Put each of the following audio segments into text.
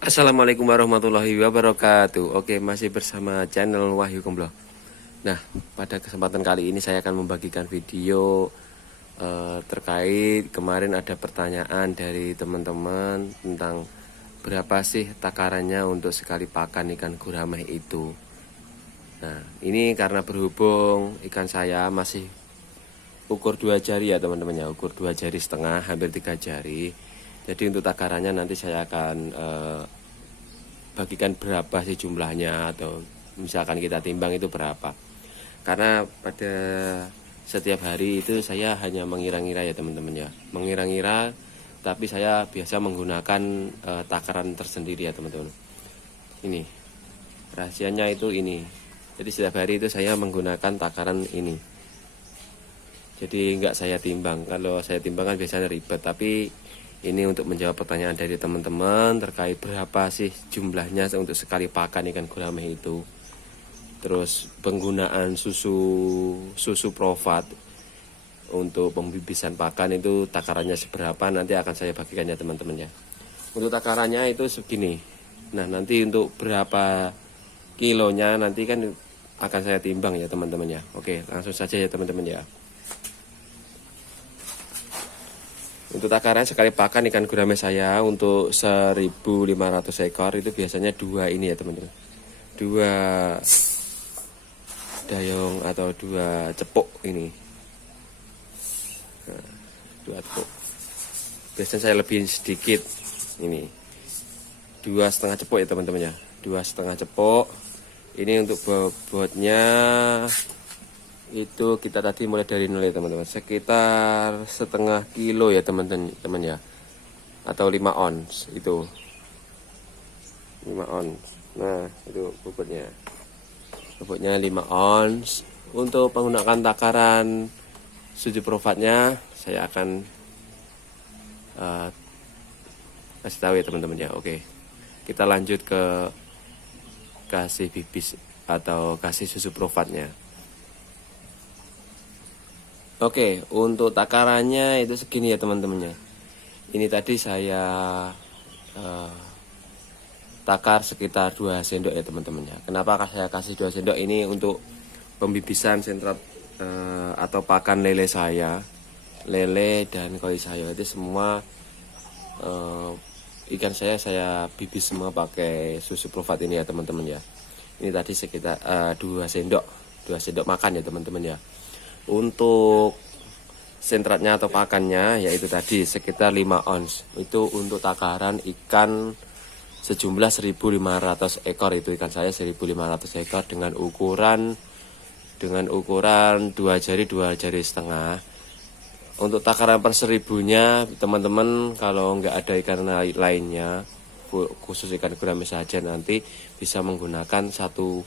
Assalamualaikum warahmatullahi wabarakatuh. Oke, masih bersama channel Wahyu Kemblo. Nah, pada kesempatan kali ini saya akan membagikan video terkait kemarin ada pertanyaan dari teman-teman tentang berapa sih takarannya untuk sekali pakan ikan gurame itu. Nah, ini karena berhubung ikan saya masih ukur 2 jari ya teman-teman ya, ukur 2 jari setengah, hampir 3 jari. Jadi untuk takarannya nanti saya akan bagikan berapa sih jumlahnya, atau misalkan kita timbang itu berapa. Karena pada setiap hari itu saya hanya mengira-ngira ya teman-teman ya, mengira-ngira, tapi saya biasa menggunakan takaran tersendiri ya teman-teman. Ini rahasianya itu ini. Jadi setiap hari itu saya menggunakan takaran ini. Jadi nggak saya timbang. Kalau saya timbang kan biasanya ribet, tapi ini untuk menjawab pertanyaan dari teman-teman terkait berapa sih jumlahnya untuk sekali pakan ikan gurame itu. Terus penggunaan susu Profat untuk pembibisan pakan itu takarannya seberapa, nanti akan saya bagikan ya teman-teman ya. Untuk takarannya itu segini. Nah, nanti untuk berapa kilonya nanti kan akan saya timbang ya teman-teman ya. Oke, langsung saja ya teman-teman ya. Untuk takaran sekali pakan ikan gurame saya untuk 1.500 ekor itu biasanya 2 ini ya teman-teman. 2 dayung atau 2 cepuk ini. Nah, 2 cepuk. Biasanya saya lebih sedikit ini. 2,5 cepuk ya teman-teman ya. 2,5 cepuk. Ini untuk bobotnya itu kita tadi mulai dari nol ya teman-teman, sekitar setengah kilo ya teman-teman ya, atau 5 ons itu 5 ons. Nah, itu bobotnya 5 ons. Untuk menggunakan takaran susu Profatnya saya akan kasih tahu ya teman-teman ya. Oke, kita lanjut ke kasih bibis atau kasih susu Profatnya. Oke, untuk takarannya itu segini ya teman-temannya. Ini tadi saya takar sekitar 2 sendok ya teman-temannya. Kenapa saya kasih 2 sendok ini? Untuk pembibisan sentrat atau pakan lele saya, lele dan koi saya itu semua ikan saya bibis semua pakai susu Profat ini ya teman-teman ya. Ini tadi sekitar 2 sendok makan ya teman-teman ya. Untuk sentratnya atau pakannya yaitu tadi sekitar 5 ons. Itu untuk takaran ikan sejumlah 1.500 ekor. Itu ikan saya 1.500 ekor dengan ukuran 2 jari setengah. Untuk takaran per 1.000-nya teman-teman, kalau nggak ada ikan lainnya, khusus ikan gurame saja, nanti bisa menggunakan satu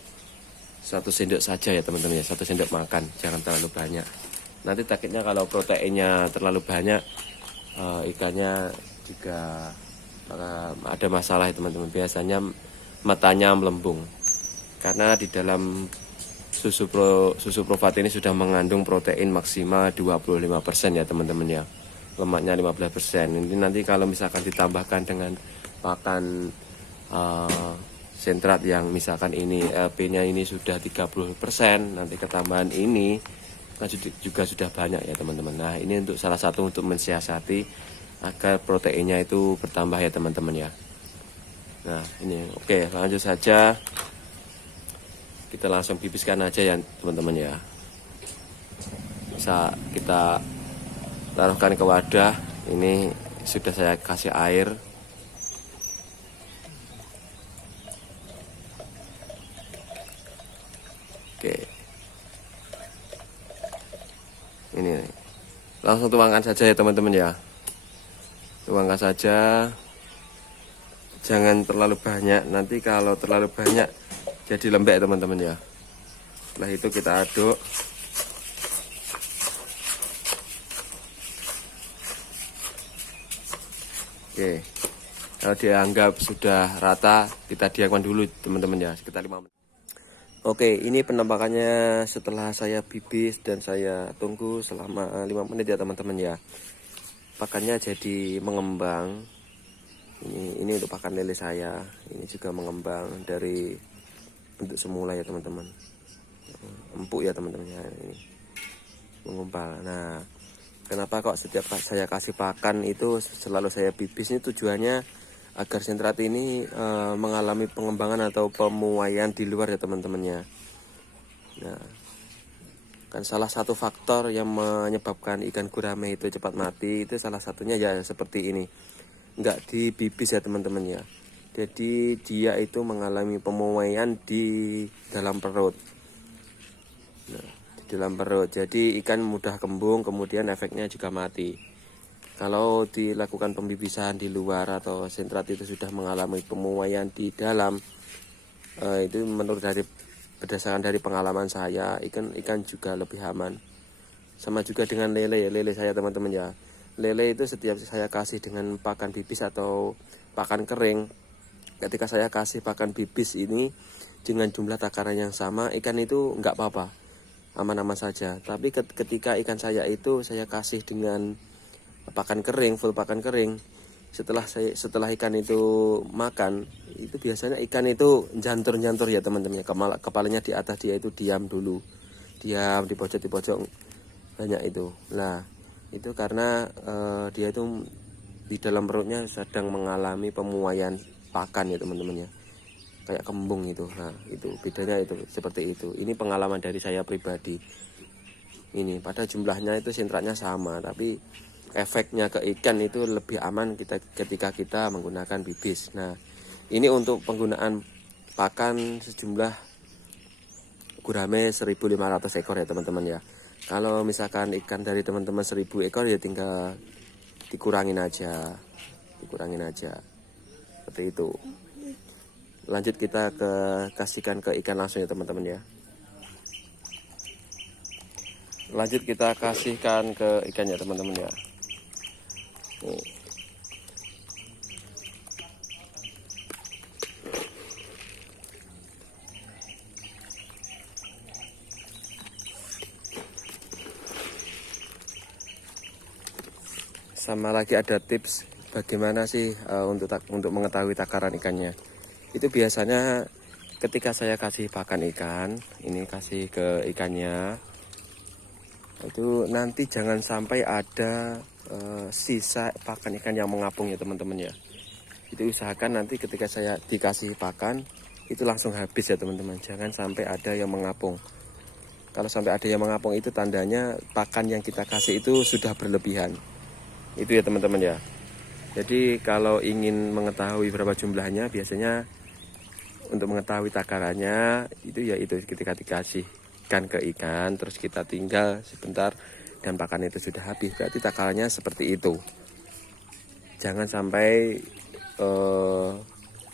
sendok saja ya teman-teman ya, 1 sendok makan, jangan terlalu banyak. Nanti takutnya kalau proteinnya terlalu banyak, ikannya juga ada masalah ya teman-teman. Biasanya matanya melembung karena di dalam susu Profat ini sudah mengandung protein maksimal 25% ya teman-teman ya, lemaknya 15%. Ini nanti kalau misalkan ditambahkan dengan pakan sentrat yang misalkan ini LP-nya ini sudah 30%, nanti ketambahan ini kan juga sudah banyak ya teman-teman. Nah, ini untuk salah satu untuk mensiasati agar proteinnya itu bertambah ya teman-teman ya. Nah, ini oke, lanjut saja. Kita langsung bibiskan aja ya teman-teman ya. Bisa kita taruhkan ke wadah. Ini sudah saya kasih air. Oke, ini langsung tuangkan saja ya teman-teman ya, tuangkan saja, jangan terlalu banyak, nanti kalau terlalu banyak jadi lembek teman-teman ya. Setelah itu kita aduk. Oke, kalau dianggap sudah rata, kita diamkan dulu teman-teman ya, sekitar 5 menit. Oke, ini penampakannya setelah saya bibis dan saya tunggu selama 5 menit ya teman-teman ya. Pakannya jadi mengembang. Ini ini untuk pakan lele saya. Ini juga mengembang dari bentuk semula ya teman-teman. Empuk ya teman-teman ya, ini mengumpal. Nah, kenapa kok setiap saya kasih pakan itu selalu saya bibis? Ini tujuannya agar sentrat ini mengalami pengembangan atau pemuaian di luar ya teman-temannya. Nah, kan salah satu faktor yang menyebabkan ikan gurame itu cepat mati itu salah satunya ya seperti ini, nggak dibibis ya teman-teman ya. Jadi dia itu mengalami pemuaian di dalam perut. Nah, di dalam perut, jadi ikan mudah kembung, kemudian efeknya juga mati. Kalau dilakukan pembibisan di luar atau sentrat itu sudah mengalami pemuaian di dalam, itu menurut berdasarkan dari pengalaman saya, ikan juga lebih aman. Sama juga dengan lele saya teman-teman ya. Lele itu setiap saya kasih dengan pakan bibis atau pakan kering, ketika saya kasih pakan bibis ini dengan jumlah takaran yang sama, ikan itu nggak apa-apa, aman-aman saja. Tapi ketika ikan saya itu saya kasih dengan pakan kering, full pakan kering, setelah ikan itu makan, itu biasanya ikan itu jantur ya teman-teman. Kepalanya di atas, dia itu diam dulu, diam di pojok banyak itu. Nah, itu karena dia itu di dalam perutnya sedang mengalami pemuaian pakan ya teman-teman ya, kayak kembung itu. Nah, itu bedanya itu seperti itu. Ini pengalaman dari saya pribadi. Ini pada jumlahnya itu sentratnya sama, tapi efeknya ke ikan itu lebih aman ketika kita menggunakan bibis. Nah, ini untuk penggunaan pakan sejumlah gurame 1.500 ekor ya teman-teman ya. Kalau misalkan ikan dari teman-teman 1.000 ekor ya tinggal dikurangin aja seperti itu. Lanjut kita kasihkan ke ikan langsung ya teman-teman ya. Lanjut kita kasihkan ke ikan ya teman-teman ya. Nih. Sama lagi ada tips bagaimana sih untuk mengetahui takaran ikannya. Itu biasanya ketika saya kasih pakan ikan, ini kasih ke ikannya, itu nanti jangan sampai ada sisa pakan ikan yang mengapung ya teman-teman ya. Itu usahakan nanti ketika saya dikasih pakan itu langsung habis ya teman-teman. Jangan sampai ada yang mengapung. Kalau sampai ada yang mengapung itu tandanya pakan yang kita kasih itu sudah berlebihan. Itu ya teman-teman ya. Jadi kalau ingin mengetahui berapa jumlahnya, biasanya untuk mengetahui takarannya itu ya itu ketika dikasihkan ke ikan, terus kita tinggal sebentar dan pakan itu sudah habis, berarti takarannya seperti itu. Jangan sampai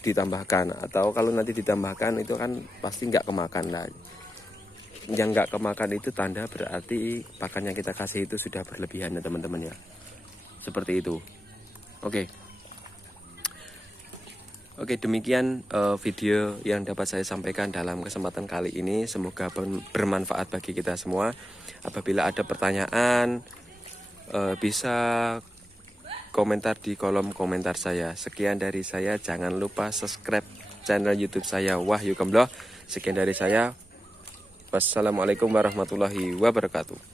ditambahkan, atau kalau nanti ditambahkan itu kan pasti nggak kemakan lah. Yang nggak kemakan itu tanda berarti pakan yang kita kasih itu sudah berlebihan ya teman-teman ya. Seperti itu. Oke, demikian video yang dapat saya sampaikan dalam kesempatan kali ini. Semoga bermanfaat bagi kita semua. Apabila ada pertanyaan, bisa komentar di kolom komentar saya. Sekian dari saya. Jangan lupa subscribe channel YouTube saya, Wahyu Kemloh. Sekian dari saya. Wassalamualaikum warahmatullahi wabarakatuh.